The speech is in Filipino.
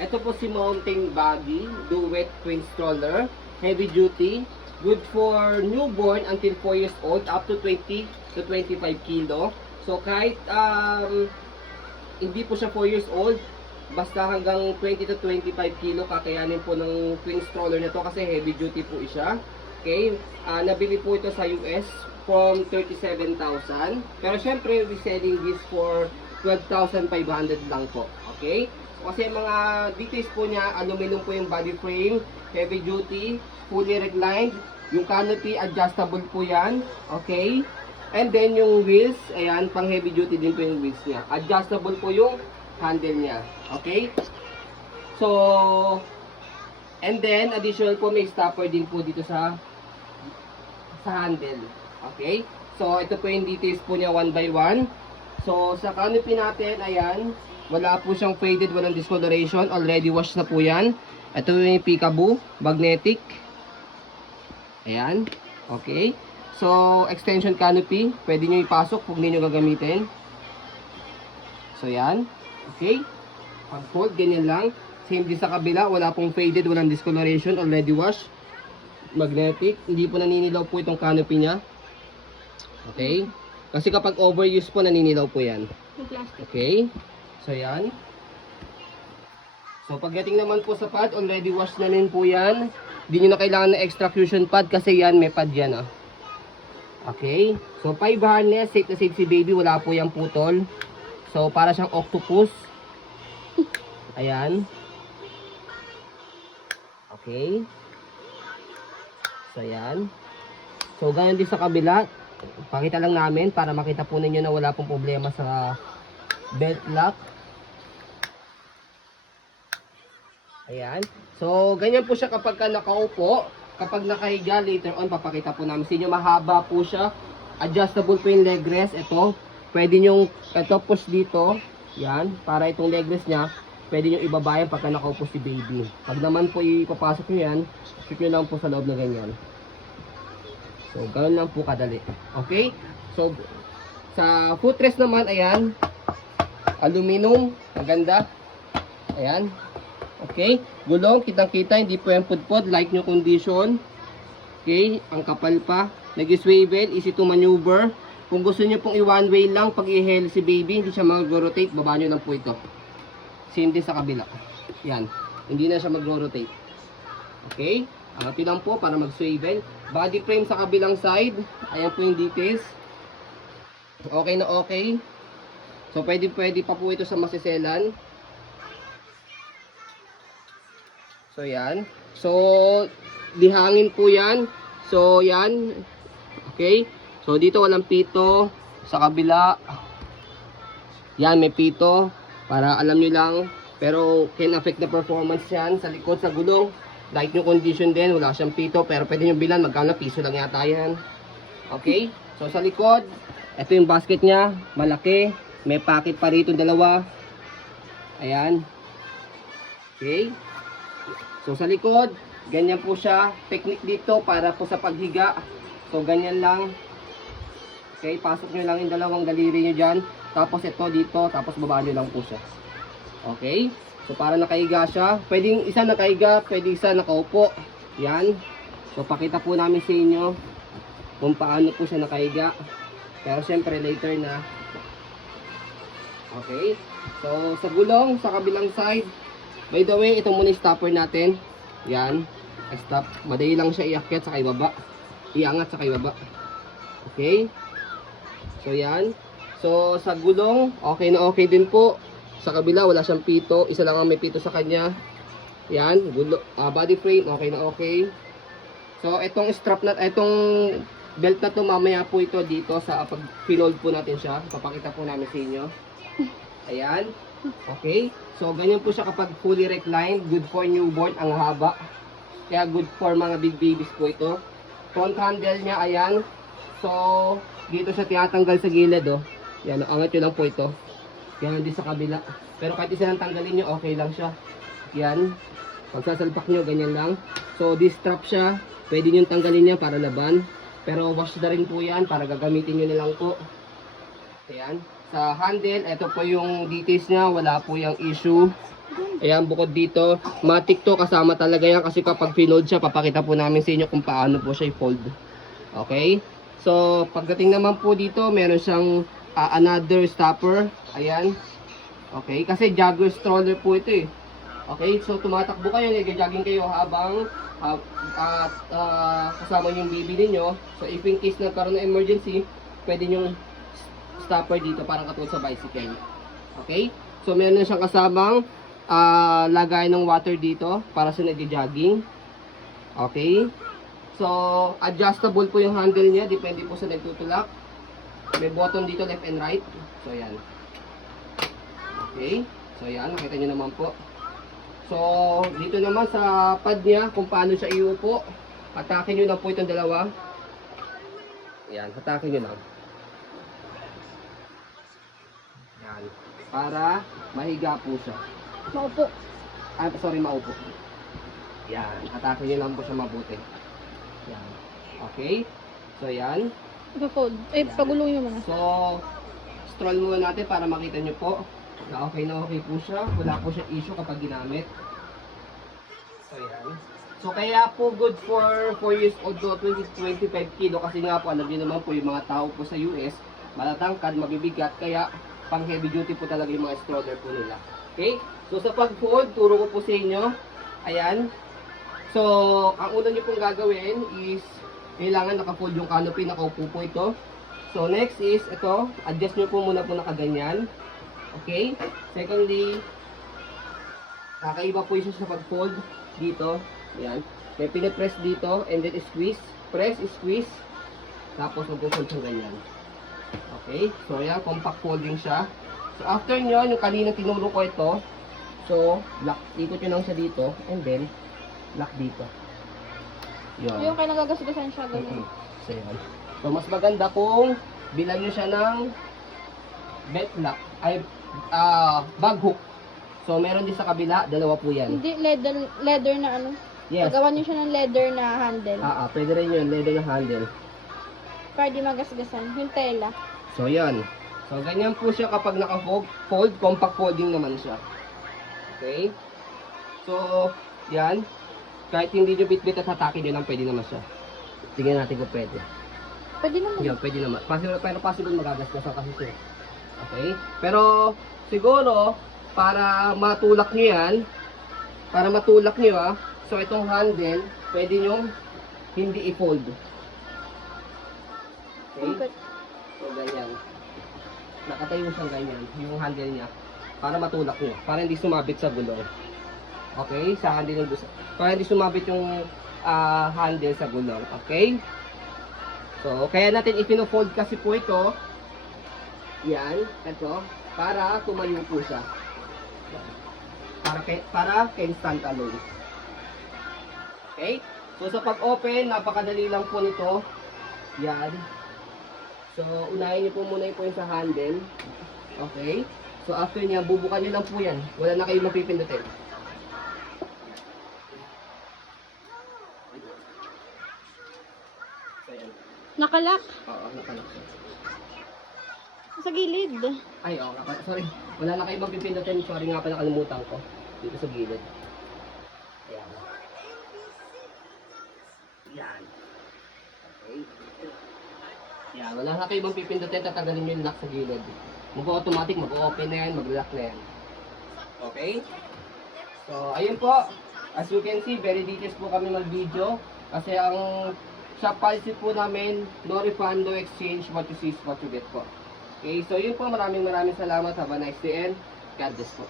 Ito po si Mountain Buggy Duet Twin Stroller, heavy duty, good for newborn until 4 years old, up to 20 to 25 kilo. So kahit hindi po siya 4 years old, basta hanggang 20 to 25 kilo kakayanin po ng twin stroller na to kasi heavy duty po siya. Okay, nabili po ito sa US from 37,000. Pero syempre, we're selling this for 12,500 lang po. Okay? So, kasi mga details po niya, aluminum po yung body frame, heavy duty, fully reclined. Yung canopy, adjustable po yan. Okay? And then yung wheels, ayan, pang heavy duty din po yung wheels niya. Adjustable po yung handle niya. Okay? So, and then, additional po may stopper din po dito sa handle. Okay? So, ito po yung details po niya one by one. So, sa canopy natin, ayan, wala po siyang faded, walang discoloration. Already washed na po yan. Ito yung peekaboo, magnetic. Ayan. Okay? So, extension canopy. Pwede nyo ipasok kung hindi nyo gagamitin. So, yan. Okay? Pag-fold, ganyan lang. Same din sa kabila. Wala pong faded, walang discoloration. Already washed. Magnetic. Hindi po naninilaw po itong canopy niya. Okay? Kasi kapag overuse po, naninilaw po yan. Okay? So, yan. So, pagdating naman po sa pad, already washed na rin po yan. Hindi nyo na kailangan ng extra cushion pad kasi yan, may pad yan. Okay? So, 5 harness. Safe na safe si baby. Wala po yung putol. So, para siyang octopus. Ayan. Okay. So, ayan. So, ganyan din sa kabila. Pakita lang namin para makita po ninyo na wala pong problema sa belt lock. Ayan. So, ganyan po siya kapag nakaupo. Kapag nakahiga, later on, papakita po namin sa inyo. Mahaba po siya. Adjustable po yung leg rest. Ito. Pwede nyo, ito push dito. Yan. Para itong leg rest niya, pwede nyo ibabayan pagka nakaupo si baby. Pag naman po ipapasok nyo yan, shoot nyo lang po sa loob na ganyan. So, ganoon lang po kadali. Okay? So, sa footrest naman, ayan. Aluminum. Maganda. Ayan. Okay? Gulong, kitang-kita. Hindi po yan pudpod. Like nyo condition. Okay? Ang kapal pa. Nag-swivel. Easy to maneuver. Kung gusto nyo pong i-one way lang, pag i-hel si baby, hindi siya mag-rotate, baba nyo lang po ito. Same din sa kabila. Yan. Hindi na siya mag-rotate. Okay? Ito lang po para mag-swivel. Body frame sa kabilang side. Ayan po yung details. Okay na okay. So, pwede pa po ito sa masiselan. So, yan. So, dihangin po yan. So, yan. Okay. So, dito walang pito. Sa kabila. Yan, may pito. Para alam nyo lang. Pero, can affect the performance yan. Sa likod, sa gulong. Like yung condition din, wala siyang pito, pero pwede nyo bilan, magkano, piso lang yata yan. Okay? So sa likod, ito yung basket niya, malaki, may pocket pa rito, dalawa. Ayan. Okay? So sa likod, ganyan po siya, technique dito para po sa paghiga. So ganyan lang. Okay, pasok nyo lang yung dalawang daliri nyo dyan, tapos ito dito, tapos baba nyo lang po siya. Okay? So, para nakahiga siya. Pwedeng isa nakahiga, pwedeng isa nakaupo. Yan. So, pakita po namin sa inyo kung paano po siya nakahiga. Pero, syempre, later na. Okay. So, sa gulong, sa kabilang side. By the way, ito muna yung stopper natin. Yan. Stop. Madali lang siya iakyat sa ibaba. Iangat sa ibaba. Okay. So, yan. So, sa gulong, okay na okay din po. Sa kabila, wala siyang pito. Isa lang ang may pito sa kanya. Yan. Body frame. Okay na okay. So, itong strap na, itong belt na to, mamaya po ito dito sa pag pinold po natin siya. Papakita po namin sa inyo. Ayan. Okay. So, ganyan po siya kapag fully reclined. Good for newborn. Ang haba. Kaya good for mga big babies po ito. Front handle niya, ayan. So, dito siya tinatanggal sa gilid, oh. Yan. Angat nyo lang po ito. Yan din sa kabila. Pero kahit isa lang tanggalin nyo, okay lang siya. Yan. Pag sasalpak nyo, ganyan lang. So, this strap siya. Pwede nyo tanggalin niya para laban. Pero wash na rin po yan para gagamitin nyo nilang po. Ayan. Sa handle, ito po yung details niya. Wala po yung issue. Ayan, bukod dito, matik to, kasama talaga yan kasi kapag pinold siya, papakita po namin sa inyo kung paano po siya i-fold. Okay? So, pagdating naman po dito, meron siyang another stopper. Ayan. Okay? Kasi jogger stroller po ito eh. Okay? So, tumatakbo kayo, nag-jogging kayo habang kasama yung baby ninyo. So, if in case nagkaroon ng emergency, pwede yung stopper dito, parang katulad sa bicycle. Okay? So, meron siyang kasamang lagay ng water dito para sa nag-jogging. Okay? So, adjustable po yung handle niya, depende po sa nagtutulak. May button dito left and right. So, ayan. Okay? So, ayan, nakita nyo naman po. So, dito naman sa pad niya, kung paano siya iupo, hatakin nyo lang po itong dalawa. Ayan, hatakin nyo lang. Ayan. Para mahiga po siya. Maupo. Maupo. Yan, hatakin nyo lang po siya mabuti. Yan. Okay? So, yan. Ipa-fold. Pagulong nyo muna. So, stroll muna natin para makita nyo po na okay po siya. Wala po siya issue kapag ginamit. So, yan. So, kaya po good for 4 years old to 25 kilo kasi nga po, alam niyo naman po yung mga tao po sa US, matatangkad, mabibigat, kaya pang heavy duty po talaga yung mga stroller po nila. Okay? So, sa pag-fold, turo ko po sa inyo. Ayan. So, ang una nyo pong gagawin is, kailangan naka-fold yung canopy, nakaupo po ito. So, next is, ito, adjust nyo po muna po nakaganyan. Okay? Secondly, kakaiba po isa sa pag-fold dito. Ayan. May pinipress dito, and then squeeze. Press, squeeze. Tapos, mag-fold siyang ganyan. Okay? So, ayan, compact folding siya. So, after nyo, yung kanina tinuro ko ito, so, lock, ikot nyo lang siya dito, and then, lock dito. Yun. Yung kaya nagagasgasan siya, ganun. So, yun. So, mas maganda kung bilan nyo siya ng belt lock, ay, bag hook. So, meron din sa kabila, dalawa po yan. Hindi, leather na ano. Yes. Pagawa niyo siya ng leather na handle. Pwede rin yun, leather na handle. Para di magasgasan. Yung tela. So, yan. So, ganyan po siya kapag naka-fold, compact folding naman siya. Okay? So, yan. Kahit hindi nyo bit-bit at hatakin nyo lang, pwede naman siya. Tingnan natin kung pwede. Pwede naman. Yan, pwede naman. Pero possible magagasgasan kasi siya. Okay? Pero, siguro, para matulak nyo yan, so itong handle, pwede nyo hindi i-fold. Okay? So, ganyan. Nakatayo siyang ganyan, yung handle niya, para matulak nyo, para hindi sumabit sa gulong. Okay? Sa handle ng gusto. Para hindi sumabit yung handle sa gulong. Okay? So, kaya natin ipino-fold kasi po ito. Yan, ito, para tumayo po siya. Para instant alone. Okay? So, sa pag-open, napakadali lang po nito. Yan. So, unahin niyo po muna yung sa handle. Okay? So, after niya, bubukan niyo lang po yan. Wala na kayong mapipindutin. So, yan. Nakalak. Oo, nakalak siya. Sa gilid. Ay, oo, sorry. Wala na kayong mapipindutin. Sorry nga pa, nakalimutan ko. Dito sa gilid. Ayan. Yan. Okay. Yan, wala na kayong mapipindutin. Tatagalin nyo yung lock sa gilid. Mag-automatic, mag-open na yan, mag-lock na yan. Okay? So, ayun po. As you can see, very details po kami mag-video. Kasi ang shop policy po namin, no refund, no exchange, what you see is what you get po. Okay, so yun po, maraming salamat. Have a nice day and God bless po.